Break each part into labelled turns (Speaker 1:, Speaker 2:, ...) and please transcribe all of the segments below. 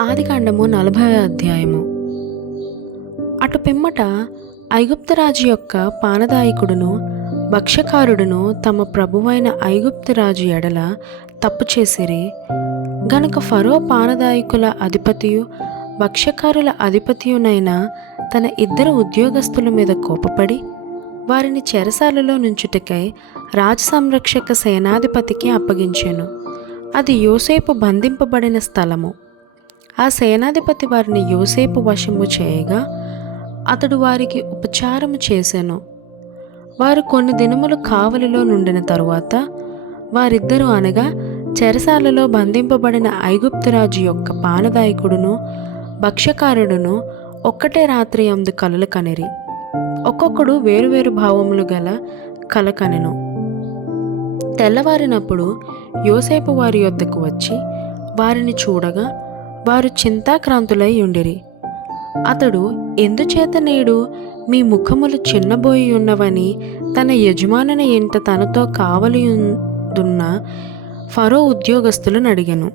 Speaker 1: ఆదికాండము నలభై అధ్యాయము. అటు పిమ్మట ఐగుప్తురాజు యొక్క పానదాయకుడును భక్ష్యకారుడును తమ ప్రభువైన ఐగుప్తురాజు ఎడల తప్పు చేసిరి. గనుక ఫరో పానదాయకుల అధిపతియు భక్ష్యకారుల అధిపతియునైన తన ఇద్దరు ఉద్యోగస్తుల మీద కోపపడి వారిని చెరసాలలో నుంచుటకై రాజ సంరక్షక సేనాధిపతికి అప్పగించాను. అది యోసేపు బంధింపబడిన స్థలము. ఆ సేనాధిపతి వారిని యోసేపు వశము చేయగా అతడు వారికి ఉపచారము చేశాను వారు కొన్ని దినములు కావలిలో నుండిన తరువాత వారిద్దరూ అనగా చెరసాలలో బంధింపబడిన ఐగుప్తురాజు యొక్క పానదాయకుడును భక్ష్యకారుడును ఒక్కటే రాత్రి అందు కలలు కనిరి. ఒక్కొక్కడు వేరువేరు భావములు గల కల కనెను. తెల్లవారినప్పుడు యోసేపు వారి యొద్దకు వచ్చి వారిని చూడగా వారు చింతాక్రాంతులై ఉండిరి. అతడు ఎందుచేత నేడు మీ ముఖములు చిన్నబోయి ఉన్నవని తన యజమానుని ఇంట తనతో కావలియున్న ఫరో ఉద్యోగస్తులను అడిగాను.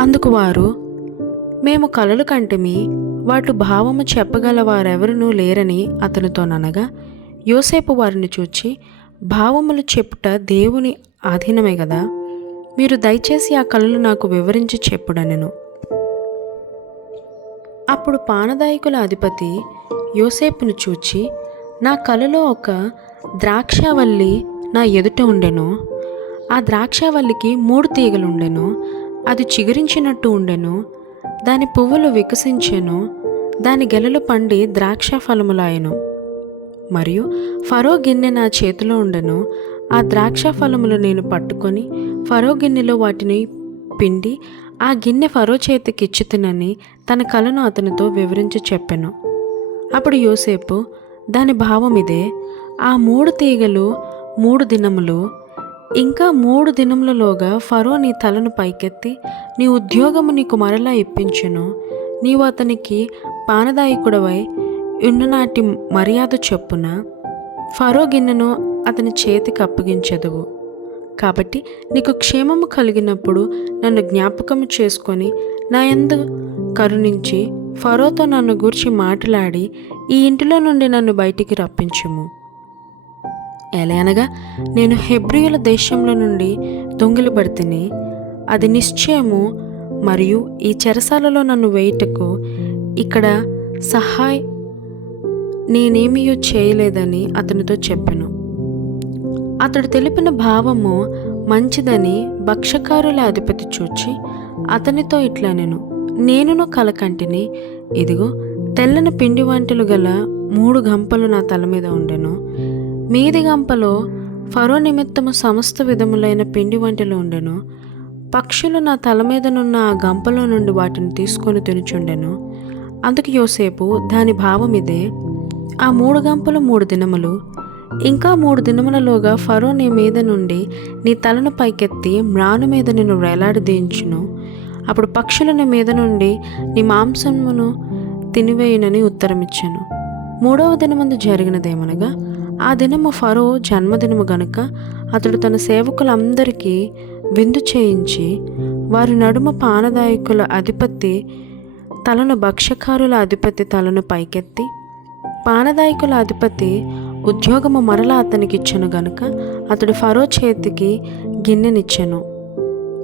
Speaker 1: అందుకు వారు మేము కలలు కంటిమి వాటి భావము చెప్పగల వారెవరునూ లేరని అతనితోననగా యోసేపు వారిని చూచి భావములు చెప్పుట దేవుని ఆధీనమే కదా మీరు దయచేసి ఆ కళలు నాకు వివరించి చెప్పుడనెను. అప్పుడు పానదాయకుల అధిపతి యోసేపును చూచి నా కలలో ఒక ద్రాక్షావల్లి నా ఎదుట ఉండెను. ఆ ద్రాక్షావల్లికి మూడు తీగలుండెను. అది చిగురించినట్టు ఉండెను. దాని పువ్వులు వికసించెను. దాని గెలలు పండి ద్రాక్ష ఫలములాయను మరియు ఫరో గిన్నె నా చేతిలో ఉండెను. ఆ ద్రాక్ష ఫలములు నేను పట్టుకొని ఫరో గిన్నెలో వాటిని పిండి ఆ గిన్నె ఫరో చేతికిచ్చుతునని తన కలను అతనితో వివరించి చెప్పెను. అప్పుడు యోసేపు దాని భావం ఇదే ఆ మూడు తీగలు మూడు దినములు ఇంకా మూడు దినములలోగా ఫరో నీ తలను పైకెత్తి నీ ఉద్యోగము నీకు మరలా ఇప్పించెను. నీవు అతనికి పానదాయకుడవై ఉన్ననాటి మర్యాద చెప్పున? ఫరో గిన్నెను అతని చేతికి అప్పగించదువు. కాబట్టి నీకు క్షేమము కలిగినప్పుడు నన్ను జ్ఞాపకము చేసుకొని నా ఎందు కరుణించి ఫరోతో నన్ను గూర్చి మాట్లాడి ఈ ఇంటిలో నుండి నన్ను బయటికి రప్పించుము. ఎలానగా నేను హెబ్రియుల దేశంలో నుండి దొంగిలబడితిని అది నిశ్చయము మరియు ఈ చెరసాలలో నన్ను వేయుటకు ఇక్కడ సహాయ నేనేమీయో చేయలేదని అతనితో చెప్పాను. అతడు తెలిపిన భావము మంచిదని భక్షకారుల అధిపతి చూచి అతనితో ఇట్లా నేను నేనును కలకంటిని. ఇదిగో తెల్లని పిండి వంటలు గల మూడు గంపలు నా తల మీద ఉండెను. మీది గంపలో ఫరో నిమిత్తము సమస్త విధములైన పిండి వంటలు ఉండెను. పక్షులు నా తల మీదనున్న ఆ గంపలో నుండి వాటిని తీసుకొని తినుచుండెను. అందుకు యోసేపు దాని భావం ఇదే ఆ మూడు గంపలు మూడు దినములు. ఇంకా మూడు దినములలోగా ఫరో నీ మీద నుండి నీ తలను పైకెత్తి మ్రాను మీద నిన్ను వేలాడదీయించును అప్పుడు పక్షుల నీ మీద నుండి నీ మాంసమును తినివేయునని ఉత్తరమిచ్చాను. మూడవ దినమందు జరిగినదేమనగా ఆ దినము ఫరో జన్మదినము గనుక అతడు తన సేవకులందరికీ విందు చేయించి వారి నడుమ పానదాయకుల అధిపతి తలను భక్ష్యకారుల అధిపతి తలను పైకెత్తి పానదాయకుల అధిపతి ఉద్యోగము మరలా అతనికిచ్చెను గనుక అతడు ఫరో చేతికి గిన్నెనిచ్చెను.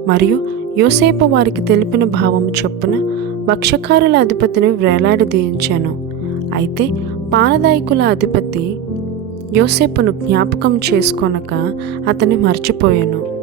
Speaker 1: మరియు యోసేపు వారికి తెలిపిన భావము చొప్పున భక్ష్యకారుల అధిపతిని వేలాడదీయించాను అయితే పానదాయకుల అధిపతి యోసేపును జ్ఞాపకం చేసుకొనక అతన్ని మర్చిపోయాను.